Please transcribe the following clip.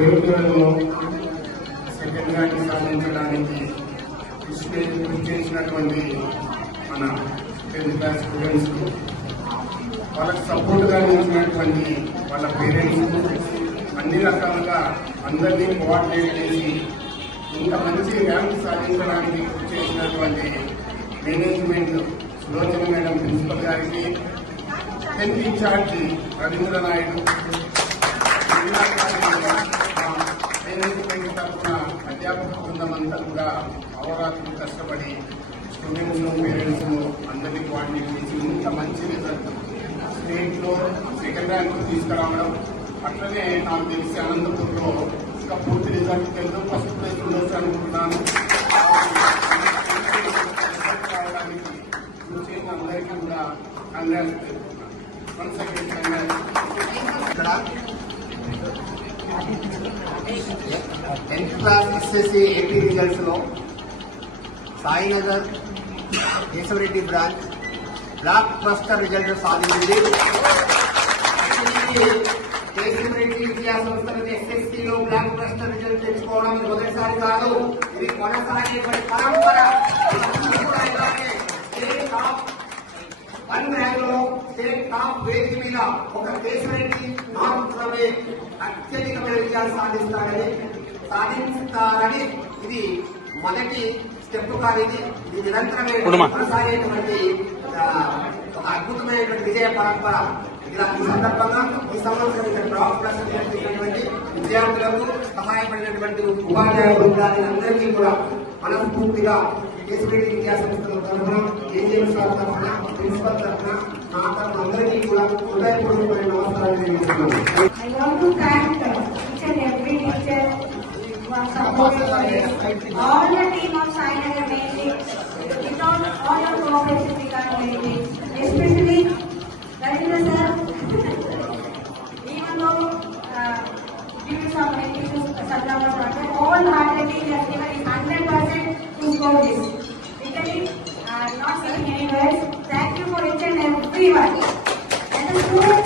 పేరులో second rank సాధించడానికి కృషి చేసినటువంటి మన 10th క్లాస్ స్టూడెంట్స్, వాళ్ళకి సపోర్ట్గా నిలిచినటువంటి వాళ్ళ పేరెంట్స్, అన్ని రకాలుగా అందరినీ కోఆర్డినేట్ చేసి ఇంత మంచి ర్యాంక్ సాధించడానికి కృషి చేసినటువంటి మేనేజ్మెంట్ సులోచన మేడం ప్రిన్సిపల్ గారికి, 10th incharge Ravindra Naidu, management తరఫున అధ్యాపక బృందం అంతా కూడా అవరాత్రులు కష్టపడి స్టూడెంట్స్ పేరెంట్స్ అందరినీ కోఆర్డినేట్ చేసి ఇంత మంచి రిజల్ట్ స్టేట్లో సెకండ్ ర్యాంక్ తీసుకురావడం. అట్లనే నాకు తెలిసి అనంతపూర్లో ఇంకా పూర్తి రిజల్ట్ తెలుసు, ఫస్ట్ ప్లేస్ ఉండొచ్చు అనుకుంటున్నాను. రావడానికి కృషి చేసిన అందరికీ కూడా congrats. Tenth class SSC AP results లో Sainagar Keshavareddy branch block buster result సాధించింది. కేశవరెడ్డి విద్యా సంస్థలకి ఎస్ఎస్సిలో బ్లాక్ బస్టర్ రిజల్ట్ తెచ్చుకోవడం మొదటిసారి కాదు, ఇది కొనసాగేటువంటి పరంపర. వన్ ర్యాంక్ లో స్టేట్ టాప్ వేదిక మీద ఒక కేశవరెడ్డి మాత్రమే అత్యధికమైన విజయాలు సాధిస్తారని ఇది మొదటి స్టెప్ కాదు, ఇది నిరంతరమే కొనసాగేటువంటి ఒక అద్భుతమైనటువంటి విజయ పరంపర. ఈ సందర్భంగా ఈ సంవత్సరం డ్రాప్ చేసినటువంటి విద్యార్థులకు సహాయపడినటువంటి ఉపాధ్యాయ బృందాన్ని అందరికీ కూడా మనస్ఫూర్తిగా కేశవరెడ్డి విద్యా సంస్థల తరఫున, ఏజీఎం సార్ తరఫున, ప్రిన్సిపల్ తరఫున, నా తరఫున అందరికీ కూడా హృదయపూర్వకమైన నమస్కారాలు తెలియజేస్తున్నాను. All the team of Sainagar mainly, without all your cooperation we can't make it. Especially Ravindra sir, even though due to some issues, all hard working he has given his 100% to score this. Really, not saying any words. Thank you for each and everyone. And the students